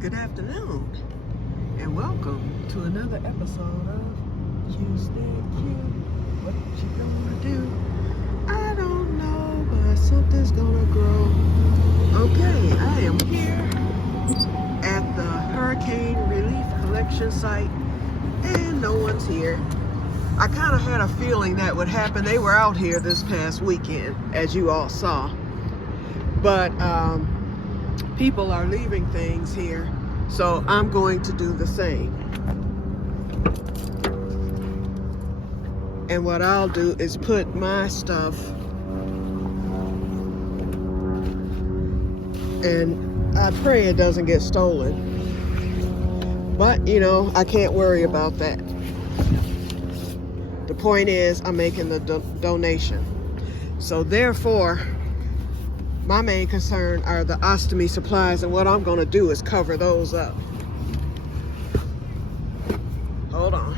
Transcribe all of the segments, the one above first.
Good afternoon, and welcome to another episode of Que-stead-Que. What you gonna do? I don't know, but something's gonna grow. Okay, I am here at the Hurricane Relief Collection Site, and no one's here. I kind of had a feeling that would happen. They were out here this past weekend, as you all saw. But people are leaving things here, so I'm going to do the same. And what I'll do is put my stuff, and I pray it doesn't get stolen. But, you know, I can't worry about that. The point is, I'm making the donation. So therefore, my main concern are the ostomy supplies, and what I'm going to do is cover those up. Hold on.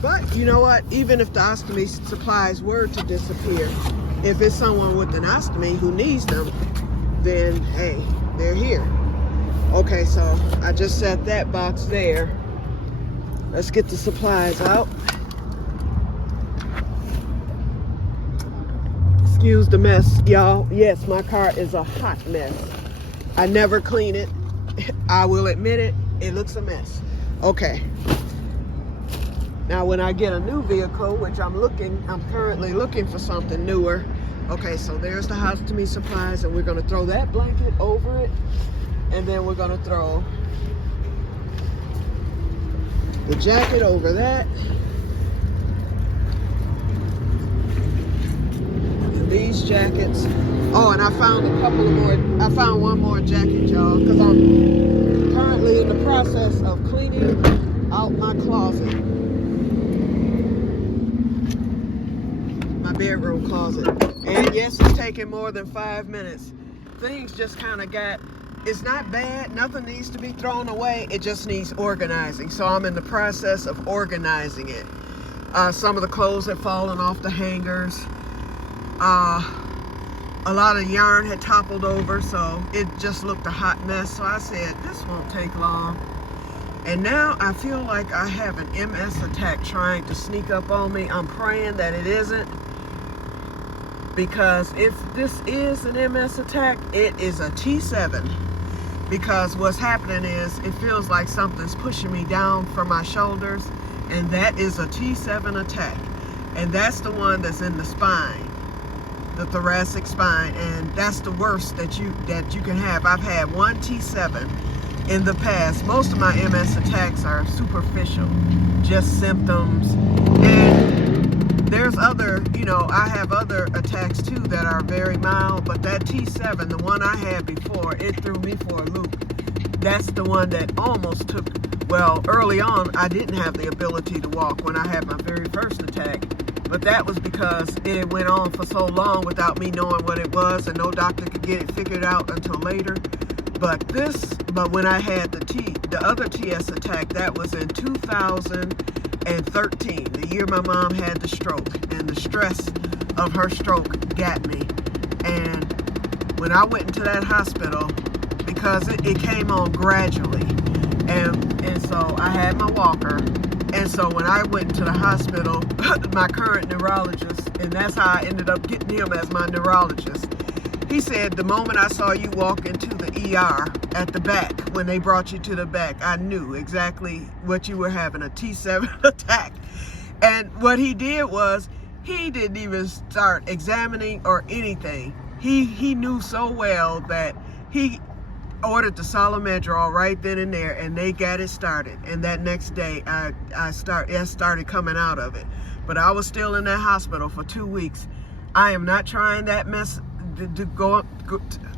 But you know what? Even if the ostomy supplies were to disappear, if it's someone with an ostomy who needs them, then hey, they're here. Okay, so I just set that box there. Let's get the supplies out. Excuse the mess, y'all. Yes, my car is a hot mess. I never clean it. I will admit it. It looks a mess. Okay. Now, when I get a new vehicle, which I'm currently looking for something newer. Okay, so there's the ostomy supplies, and we're going to throw that blanket over it, and then we're going to throw the jacket over that. These jackets. Oh, and I found one more jacket, y'all, because I'm currently in the process of cleaning out my closet. My bedroom closet. And yes, it's taking more than 5 minutes. Things just kind of it's not bad. Nothing needs to be thrown away. It just needs organizing. So I'm in the process of organizing it. Some of the clothes have fallen off the hangers. A lot of yarn had toppled over, so it just looked a hot mess. So I said, this won't take long. And now I feel like I have an MS attack trying to sneak up on me. I'm praying that it isn't, because if this is an MS attack, it is a T7. Because what's happening is it feels like something's pushing me down from my shoulders, and that is a T7 attack. And that's the one that's in the spine, the thoracic spine, and that's the worst that you can have. I've had one T7 in the past. Most of my MS attacks are superficial, just symptoms. And there's other, I have other attacks too that are very mild, but that T7, the one I had before, it threw me for a loop. That's the one that almost took, well, early on, I didn't have the ability to walk when I had my very first attack. But that was because it went on for so long without me knowing what it was, and no doctor could get it figured out until later. But when I had the other TS attack, that was in 2013, the year my mom had the stroke, and the stress of her stroke got me. And when I went into that hospital, because it came on gradually, and so I had my walker. And so when I went to the hospital, my current neurologist, and that's how I ended up getting him as my neurologist, he said, the moment I saw you walk into the ER at the back, when they brought you to the back, I knew exactly what you were having, a T7 attack. And what he did was, he didn't even start examining or anything. He knew so well that he ordered the Solomedrol right then and there, and they got it started. And that next day, I started coming out of it. But I was still in that hospital for 2 weeks. I am not trying that mess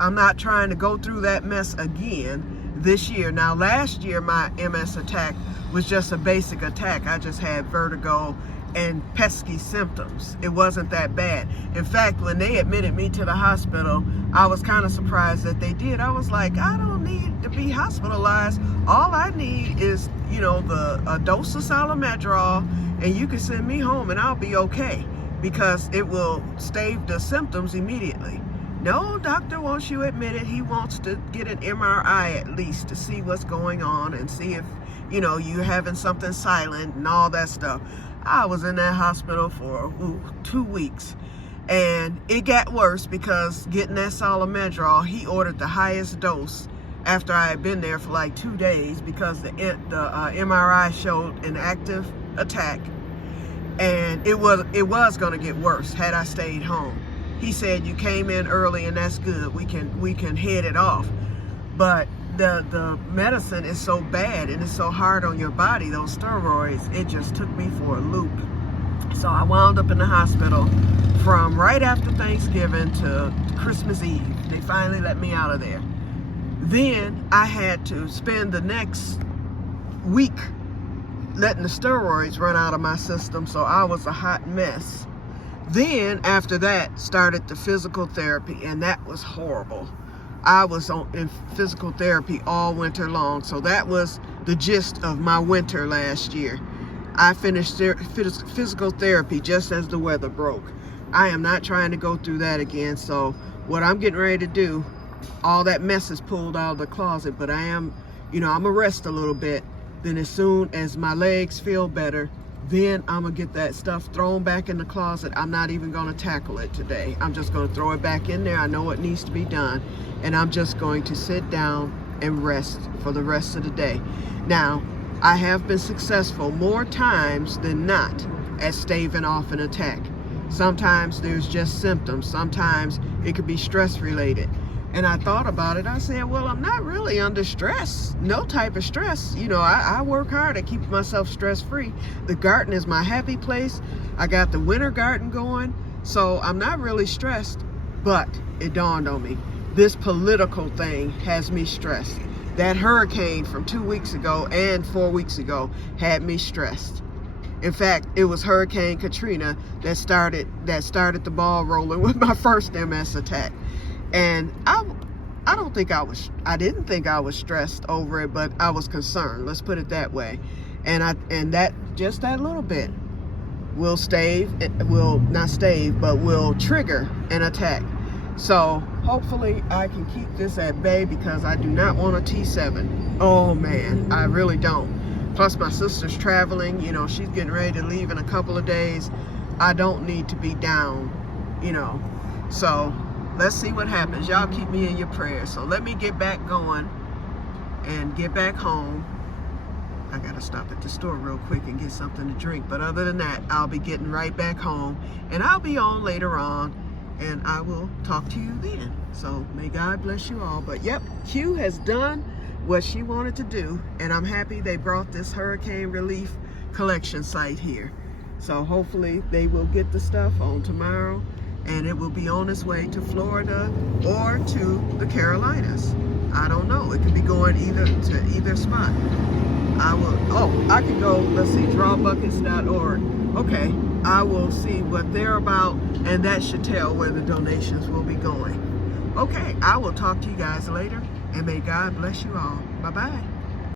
I'm not trying to go through that mess again this year. Now, last year, my MS attack was just a basic attack. I just had vertigo and pesky symptoms. It wasn't that bad. In fact, when they admitted me to the hospital, I was kind of surprised that they did. I was like, I don't need to be hospitalized. All I need is, a dose of Solomedrol, and you can send me home and I'll be okay, because it will stave the symptoms immediately. No doctor wants you admitted. He wants to get an MRI at least to see what's going on and see if, you know, you're having something silent and all that stuff. I was in that hospital for 2 weeks. And it got worse because getting that Salamandrol, he ordered the highest dose after I had been there for like 2 days because the MRI showed an active attack. And it was going to get worse had I stayed home. He said, you came in early and that's good. We can head it off. But the medicine is so bad and it's so hard on your body, those steroids, it just took me for a loop. So I wound up in the hospital from right after Thanksgiving to Christmas Eve. They finally let me out of there. Then I had to spend the next week letting the steroids run out of my system, so I was a hot mess. Then after that started the physical therapy, and that was horrible. I was in physical therapy all winter long, so that was the gist of my winter last year. I finished physical therapy just as the weather broke. I am not trying to go through that again, so what I'm getting ready to do, all that mess is pulled out of the closet, but I am, you know, I'm gonna rest a little bit. Then as soon as my legs feel better, then I'm gonna get that stuff thrown back in the closet. I'm not even gonna tackle it today. I'm just gonna throw it back in there. I know what needs to be done, and I'm just going to sit down and rest for the rest of the day. Now, I have been successful more times than not at staving off an attack. Sometimes there's just symptoms. Sometimes it could be stress related. And I thought about it. I said, well, I'm not really under stress. No type of stress. You know, I work hard at keeping myself stress free. The garden is my happy place. I got the winter garden going. So I'm not really stressed. But it dawned on me, this political thing has me stressed. That hurricane from 2 weeks ago and 4 weeks ago had me stressed. In fact, it was Hurricane Katrina that started the ball rolling with my first MS attack. And I didn't think I was stressed over it, but I was concerned. Let's put it that way. And that just that little bit will trigger an attack. So hopefully I can keep this at bay because I do not want a T7. Oh man, I really don't. Plus my sister's traveling, you know, she's getting ready to leave in a couple of days. I don't need to be down, you know. So let's see what happens. Y'all keep me in your prayers. So let me get back going and get back home. I gotta stop at the store real quick and get something to drink. But other than that, I'll be getting right back home. And I'll be on later on. And I will talk to you then. So may God bless you all. But yep, Q has done what she wanted to do. And I'm happy they brought this hurricane relief collection site here. So hopefully they will get the stuff on tomorrow. And it will be on its way to Florida or to the Carolinas. I don't know. It could be going to either spot. I can go, let's see, drawbuckets.org. Okay, I will see what they're about, and that should tell where the donations will be going. Okay, I will talk to you guys later, and may God bless you all. Bye-bye.